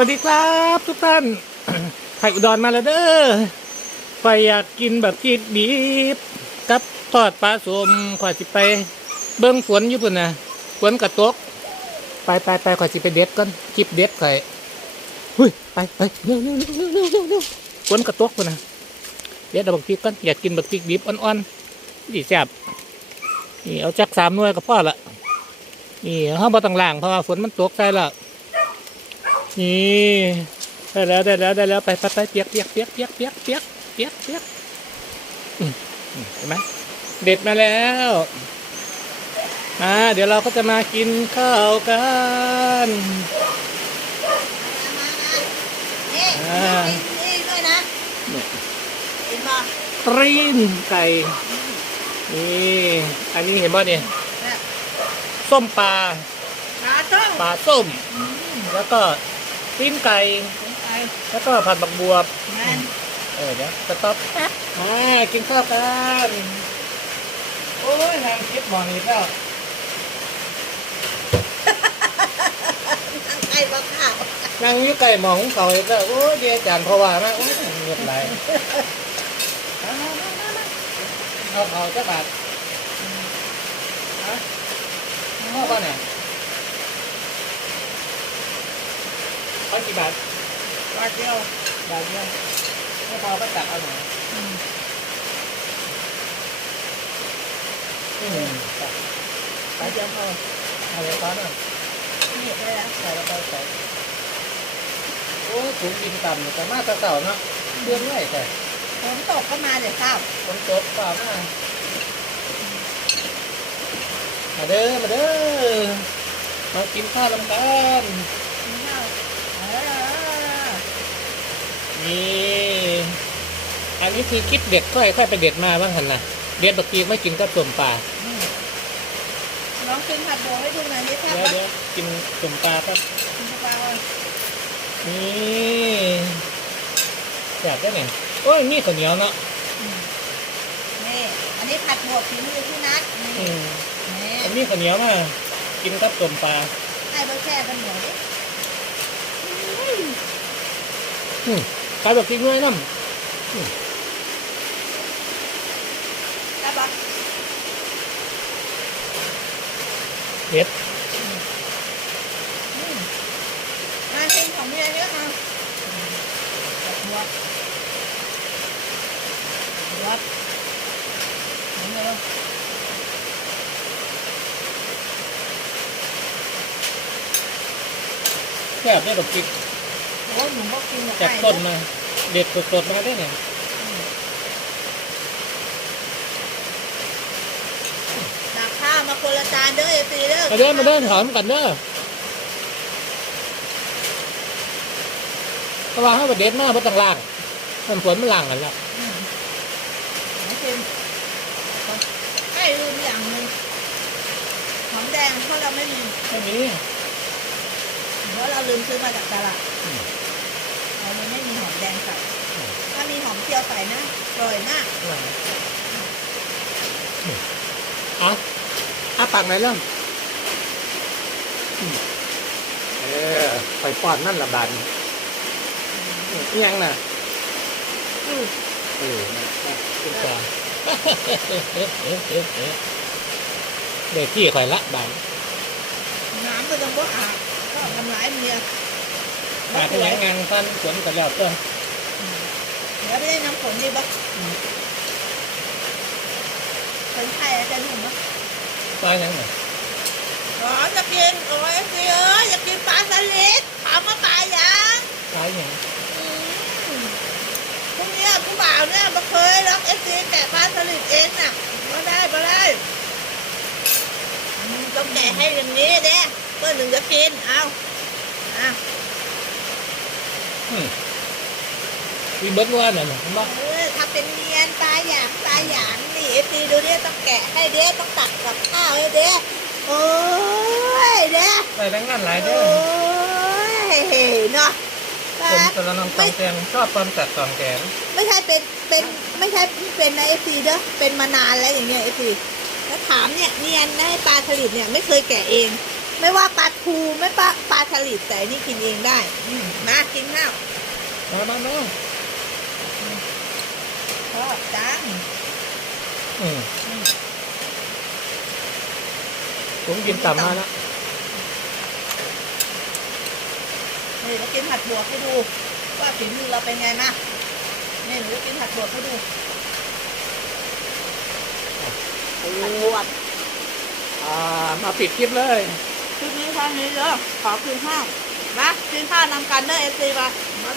วัสดีครับทุกท่านไข่อุดรมาแล้วเด้อไฟอยากกินแบบจีดบีบกับทอดปลาสมขอยสิไป เบิ้งฝนอยู่ปุ่นนะฝนกระตก ไปไปไปขอยสิไปเด็ดก่อนจิบเด็ดข่หุ้ยไปไปเร็วเร็วเร็วเร็วเร็วเร็วฝนกระตกปุ่นนะเด็ดเอาบักพริกก่อนอยากกินบักพริกดิบอ่อนๆดีแซ่บนี่เอาจักสามหน่วยก็พอละนี่ห้องบ่ต้องล้างเพราะว่าฝนมันตกใส่ล้ว นี่ได้แล้วได้แล้วได้แล้วไปไปไปเปียกเปียกเปียกเปียกเปียกเปียกเปียกเปียกอืมอืมเห็นไหมเด็ดมาแล้วอ่าเดี๋ยวเราก็จะมากินข้าวกันนี่อ่านี่ด้วยนะเห็นป่ะตรีนไก่นี่อันนี้เห็นป่ะเนี่ยเนี่ยส้มปลาขาต้มปลาส้มแล้วก็ ตีนไก่เป็นไงแล้วก็ผัดบักบวบแมนเออเดี๋ยวสต็อปแป๊บอ่ากินข้าวกันโอ้ยทางคิดหมอนี่แล้วทางไก่บ้าข้าวนั่งอยู่ไก่หมอของเขาอีกแล้วโอ้ยเดียจานเพราะว่านะโอ้ยเงียบไหลายเอามามามามาเอาเขาจะบาทฮะเอาป่ะเนี่ยเอา กี่บาทบาทเดียวบาทเดียวไม่พอก็ตักเอาหน่อยอืมตักบาทเดียวพอเอาเลยก้อนอะนี่เลยนะใส่แล้วก็ใส่โอ้ยถุงดินต่ำแต่มาแตะเต่าเนาะเดือนไม่แต่ฝนตกก็มาเดี๋ยวข้าวฝนตกเปล่ามามาเด้อมาเด้อมากินข้าวลำกัน กินข้าวเออ นี่อันนี้คือคิดเด็ดค่อยค่อยไปเด็ดมาบ้างหันนะเด็ดบักกีไม่กินกับต้มปลาอืมลองกินผัดโบให้ดูหน่อยนี่ครับเดี๋ยวเดี๋ยวกินต้มปลาครับกินปลาอะนี่อยากได้ไหนโอ้ยนี่ข้าวเหนียวเนาะนี่อันนี้ผัดบวกฝีมือพี่นัทนี่อืมนี่อันนี้ข้าวเหนียวมากินกับต้มปลาให้เบอร์แช่กันหน่อยดิอืม ขายแบบทิ้งไว้น้ำได้ปะเห็ดงานเป็ของเมียเยอะนะวัดวัดนี่เลยแค่ได้กับกิ๊ก อ้ยหนูก็กินกับจากไก่ต้นนะมา เด็ดสดๆมาได้เนี่ยตักข้าวมาคนละจานเด้อเอซีเด้อมาเดินมาเดินถอนกันเด้อเพราะว่าให้ประเด็ดมากเพราะต่างล่างมันฝนมันล่างกันแล้วอืมไหนชิมให้ลืมอย่างหนึงหอมแดงเพราะเราไม่มีไม่มีเพราะเราลืมซื้อมาจากตลาด อืมเราเลยไม่มีหอมแดงใส่ ถ้ามีหอมเจียวใส่นะอร่อยมากอะอะปากไหนเริ่มอืมเออไฟป้อนนั่นละบาดนี่อิหยังน่ะอืมเออนั่นนั่นขึ้นก่อนเด็กพี่ข่อยละบาดน้ำมันจะบ่อาบก็ทำร้ายเมีย บาดเป็นหยังงานฟันสวนกันแล้วเต้อเดี๋ยวไม่ได้น้ำฝนดีบ่เป็นไข่อาจารย์หนุ่มบ่ตายยังไงอ๋อจะกินโอ้ยเสียเอ้ยอยากกินปลาสลิดถามว่าปลายังตายยังอืมพวกเนี้ยผู้บ่าวเนี่ยมาเคยรักเอฟซีแกะปลาสลิดเองน่ะมาได้มาได้อืมต้องแกะให้อย่างนี้เด้เพื่อนหนึ่งจะกินเอาอะ พี่เบิร์ดว่าน่ะนะเห็นบ่เออทำเป็นเนียนปลาหยางปลาหยางนี่เอฟซีดูเด้ต้องแกะให้เด้ต้องตักกับข้าวให้เด้โอ้ยเด้ใส่แรงงานหลายโอ้เด้อยเนาะผมตะละน้องตองแตงชอบตอนจัดตองแกงไม่ใช่เป็นเป็นไม่ใช่เป็นในเอฟซีเด้อเป็นมานานแล้วอย่างเงี้ยเอฟซีแล้วถามเนี่ยเนียนนะให้ปลาสลิดเนี่ยไม่เคยแกะเอง ไม่ว่าปลาทูไม่ปลาปลาสลิดแต่อันนี่กินเองได้อืมนะมาบ้านน้องชอบจังอืมผมกินต่ำมาแล้วนี่เรากินผัดบวกให้ดู ว่าฝีมือเราเป็นไงมานี่หนูกินผัดบวกให้ดูผัดบวกอ่ามาปิดคลิปเลย คลิปนี้แค่นี้เด้อขอคืนข้าวมาคืนข้าวนำกันเด้อเอซีมา